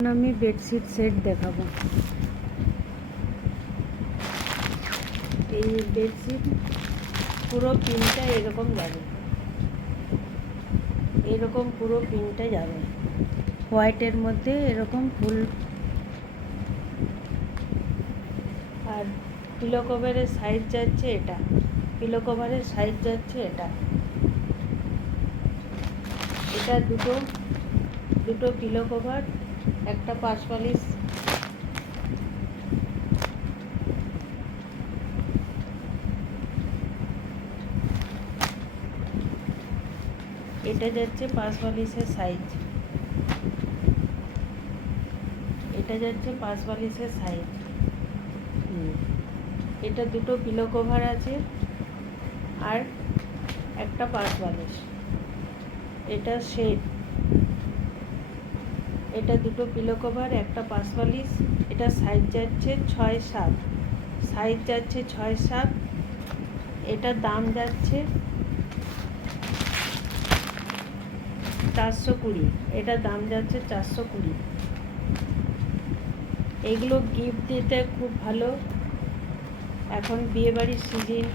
আমি bedsheet set দেখাবো। এই বেডশিট পুরো পিনটা এরকম যাবে, এরকম পুরো পিনটা যাবে হোয়াইটের মধ্যে এরকম ফুল। আর পিলো কভারের সাইজ যাচ্ছে এটা, পিলো কভারের সাইজ যাচ্ছে এটা। এটা দুটো পিলো কভার, একটা পাশ বালিশ, এটা যাচ্ছে পাশ বালিশের সাইজ, এটা যাচ্ছে পাশ বালিশের সাইজ। এটা দুটো পিলো কভার আছে আর একটা পাশ বালিশ, এটা সেট। এটা দুটো পিলো কভার, একটা পাশ বালিশ, এটা সাইজ যাচ্ছে 6-7, সাইজ যাচ্ছে 6-7। এটার দাম যাচ্ছে 420, এটার দাম যাচ্ছে 420। এগুলো গিফট দিতে খুব ভালো, এখন বিয়েবাড়ির সিজন,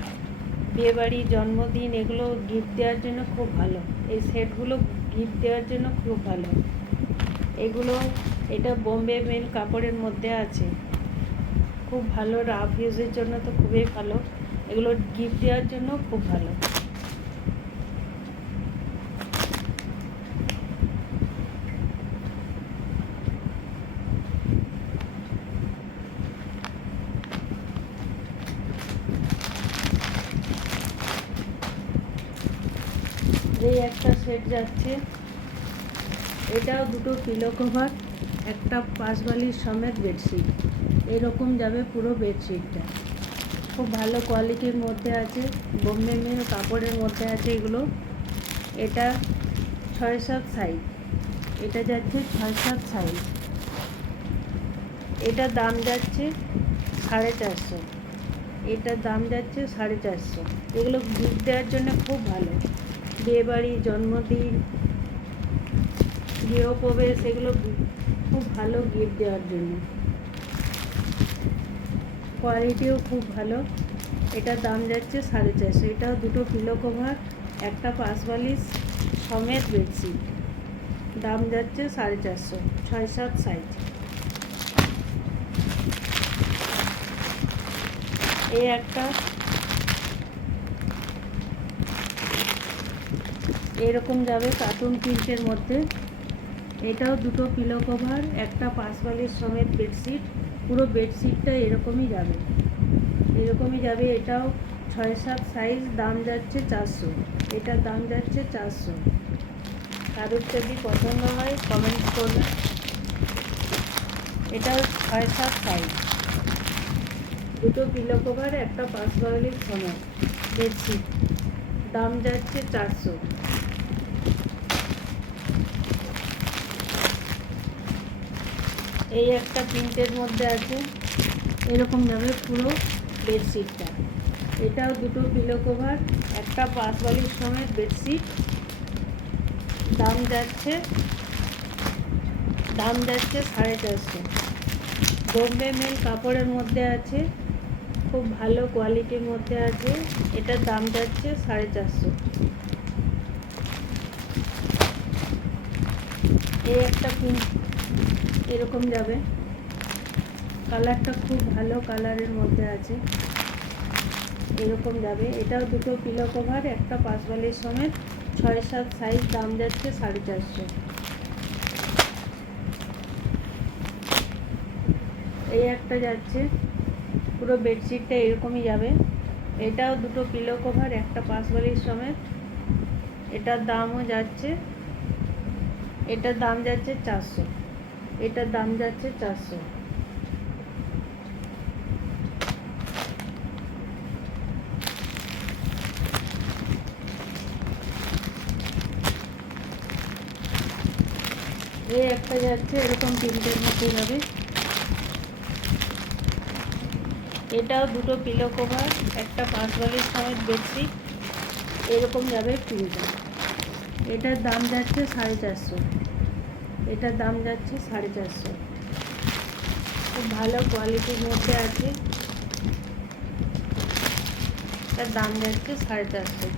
বিয়েবাড়ি, জন্মদিন, এগুলো গিফট দেওয়ার জন্য খুব ভালো। এই সেটগুলো গিফট দেওয়ার জন্য খুব ভালো। এগুলো, এটা বোম্বে মেল কাপড়ের মধ্যে আছে, খুব ভালো। রাফ ইউজের জন্য তো খুবই ভালো, এগুলো গিফট দেওয়ার জন্য খুব ভালো। এই একটা সেট যাচ্ছে, এটাও দুটো পিলো কভার, একটা পাশ বালিশ সমেত বেডশিট, এরকম যাবে পুরো বেডশিটটা। খুব ভালো কোয়ালিটির মধ্যে আছে, বোম্বে মেল কাপড়ের মধ্যে আছে এগুলো। এটা 6-7 সাইজ, এটা যাচ্ছে 6-7 সাইজ। এটার দাম যাচ্ছে 450, এটার দাম যাচ্ছে 450। এগুলো গিফট দেওয়ার জন্য খুব ভালো, বিয়েবাড়ি, জন্মদিন, গৃহপ্রবেশ, এগুলো খুব ভালো গিফট দেওয়ার জন্য। কোয়ালিটিও খুব ভালো। এটার দাম যাচ্ছে 450। এটাও দুটো পিলো কভার, একটা পাশ বালিশ সমেত বেডশিট, দাম যাচ্ছে 450, 6-7 সাইজ। এই একটা এরকম যাবে কার্টুন প্রিন্টের মধ্যে, এটাও দুটো পিলো কভার, একটা পাশ বালিশ সমেত বেডশিট, পুরো বেডশিটটা এরকমই যাবে, এরকমই যাবে। এটাও 6-7 সাইজ, দাম যাচ্ছে 400, এটার দাম যাচ্ছে 400। কারোর যদি পছন্দ হয় কমেন্ট করবেন। এটাও 6-7 সাইজ, দুটো পিলো কভার, একটা পাশ বালিশ সমেত বেডশিট, দাম যাচ্ছে 400। এই একটা প্রিন্টের মধ্যে আছে, এরকম যাবে পুরো বেডশিটটা। এটাও দুটো পিলো কভার, একটা পাশ বালিশ সমেত বেডশিট, দাম যাচ্ছে 450। বোম্বে মেল কাপড়ের মধ্যে আছে, খুব ভালো কোয়ালিটির মধ্যে আছে, এটার দাম যাচ্ছে 450। এই একটা প্রিন্ট এরকম যাবে, কালারটা খুব ভালো কালারের মধ্যে আছে, এরকম যাবে। এটাও দুটো পিলো কভার, একটা পাশ বালিশ সমেত, 6-7 সাইজ, দাম যাচ্ছে 450। এই একটা যাচ্ছে, পুরো বেডশিটটা এরকমই যাবে, এটাও দুটো পিলো কভার, একটা পাশ বালিশ সমেত, এটার দামও যাচ্ছে, এটার দাম যাচ্ছে 400, এটার দাম যাচ্ছে 400। এই একটা যাচ্ছে এরকম প্রিন্টের মধ্যে যাবে, এটাও দুটো পিলো কভার, একটা পাশ বালিশ সমেত বেডশিট, এরকম যাবে প্রিন্টটা। এটার দাম যাচ্ছে 450, এটার দাম যাচ্ছে 450। খুব ভালো কোয়ালিটির মধ্যে আছে, এটার দাম যাচ্ছে 450।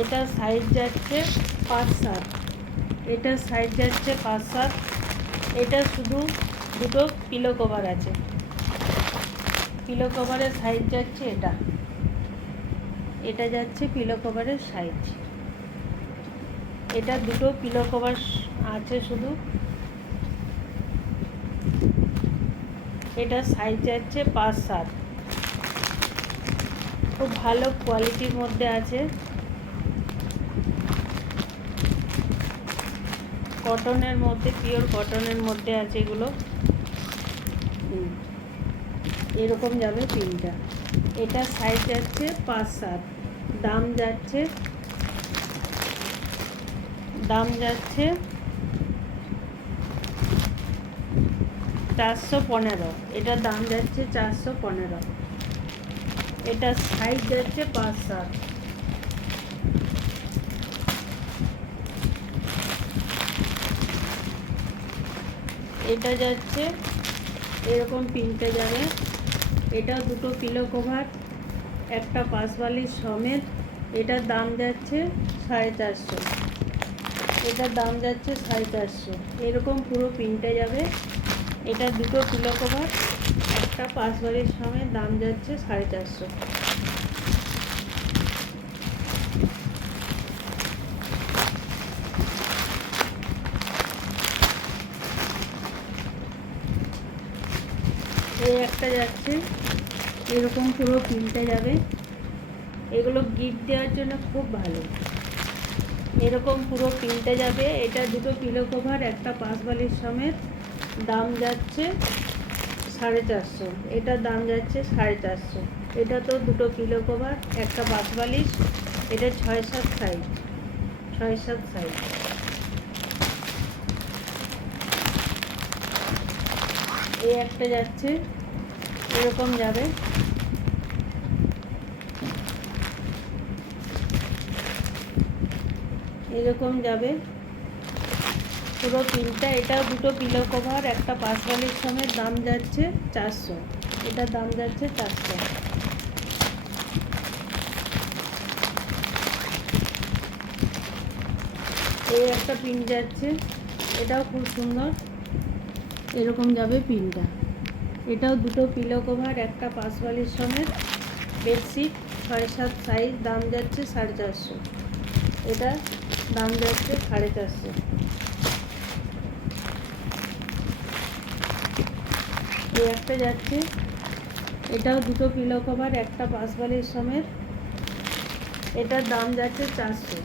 এটার সাইজ যাচ্ছে 5-7, এটার সাইজ যাচ্ছে 5-7। এটা শুধু দুটো পিলো কভার আছে, পিলো কভারের সাইজ যাচ্ছে এটা যাচ্ছে পিলো কভারের সাইজ। এটা দুটো পিলো কভার আছে শুধু, এটা সাইজ যাচ্ছে 5-7। খুব ভালো কোয়ালিটির মধ্যে আছে, কটনের মধ্যে, পিওর কটনের মধ্যে আছে এগুলো। এরকম যাবে পিনটা। এটা সাইজ যাচ্ছে 5-7, দাম যাচ্ছে 415। এটার দাম যাচ্ছে 415। এটা সাইজ যাচ্ছে 5-7। এটা যাচ্ছে এরকম পিনতে যাবে। এটা দুটো পিলো কভার, একটা পাশ বালিশ সমেত। এটার দাম যাচ্ছে 450। এটার দাম যাচ্ছে 450। এরকম পুরো পিনতে যাবে। এটা দুটো পিলো কভার, একটা পাশ বালিশ সমেত, দাম যাচ্ছে 450। এই একটা যাচ্ছে এরকম পুরো পিনতে যাবে। এগুলো গিফট দেওয়ার জন্য খুব ভালো, এরকম পুরো পিনতে যাবে। এটা দুটো পিলো কভার, একটা পাশ বালিশ সমেত, দাম যাচ্ছে 450। এটার দাম যাচ্ছে 450। এটা তো দুটো পিলো কভার, একটা পাশ বালিশ। এটা 6-7 সাইজ, 6-7 সাইজ। এই একটা যাচ্ছে এরকম যাবে, এরকম যাবে পুরো পিনটা। এটা দুটো পিলো কভার, একটা পাশ বালিশ সমেত, দাম যাচ্ছে 400। এটার দাম যাচ্ছে 400। এই একটা পিন যাচ্ছে, এটাও খুব সুন্দর, এরকম যাবে পিনটা। এটাও দুটো পিলো কভার, একটা পাশ বালিশ সমেত, বেডশিট, 6-7 সাইজ, দাম যাচ্ছে 450। এটা দাম যাচ্ছে 450। এই একটা যাচ্ছে, এটাও দুটো পিলো কভার, একটা পাশ বালিশ সমেত, এটার দাম যাচ্ছে 400।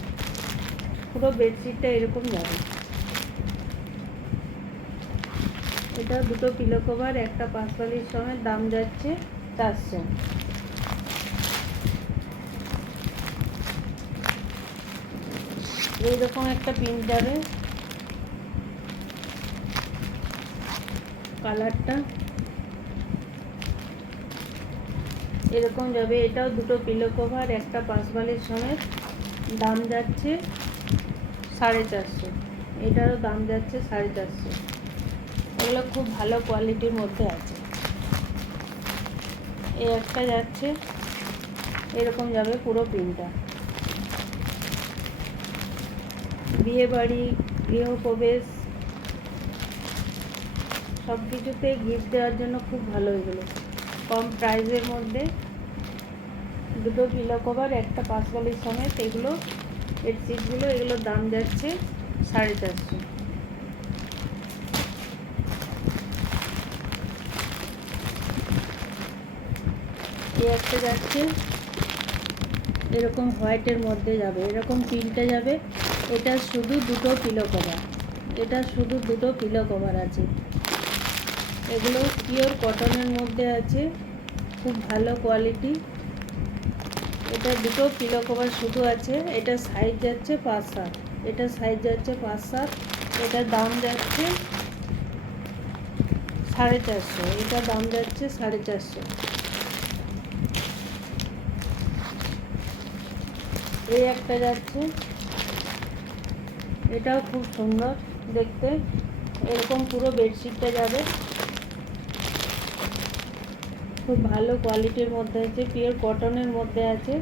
পুরো বেডশিটটা এরকম যাবে। এটা দুটো পিলো কভার, একটা পাশ বালিশ সমেত, দাম যাচ্ছে 400। এইরকম একটা পিন যাবে, কালারটা এরকম যাবে। এটাও দুটো পিলো কভার, একটা পাশ বালিশ সমেত, দাম যাচ্ছে 450। এটারও দাম যাচ্ছে 450। এগুলো খুব ভালো কোয়ালিটির মধ্যে আছে। এই একটা যাচ্ছে এরকম যাবে পুরো পিনটা। বিয়েবাড়ি, গৃহপ্রবেশ, সব কিছুতে গিফট দেওয়ার জন্য খুব ভালো এগুলো। কম প্রাইসের মধ্যে দুটো পিলো কভার, একটা পাশ বালিশ সমেত, এগুলো বেডশিটগুলো, এগুলোর দাম যাচ্ছে 450। এই একটা যাচ্ছে এরকম হোয়াইটের মধ্যে যাবে, এরকম পিনটা যাবে। এটা শুধু দুটো পিলো কভার, এটা শুধু দুটো পিলো কভার আছে। এগুলো পিওর কটনের মধ্যে আছে, খুব ভালো কোয়ালিটি। এটা দুটো পিলো কভার শুধু আছে। এটা সাইজ যাচ্ছে 5-7, এটা সাইজ যাচ্ছে 5-7। এটার দাম যাচ্ছে 450। এটার দাম যাচ্ছে 450। এই একটা যাচ্ছে, এটাও খুব সুন্দর দেখতে, এরকম পুরো বেডশিটটা যাবে, খুব ভালো কোয়ালিটির মধ্যে আছে, পিওর কটনের মধ্যে আছে।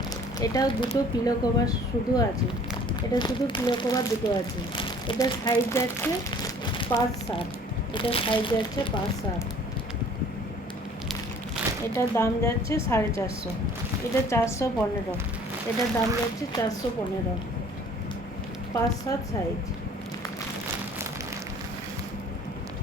এটাও দুটো পিলো কভার শুধু আছে, এটা শুধু পিলো কভার দুটো আছে। এটার সাইজ যাচ্ছে 5-7, এটার সাইজ যাচ্ছে 5-7, এটার দাম যাচ্ছে 450, এটা 415, এটার দাম যাচ্ছে 415, 5-7 সাইজ।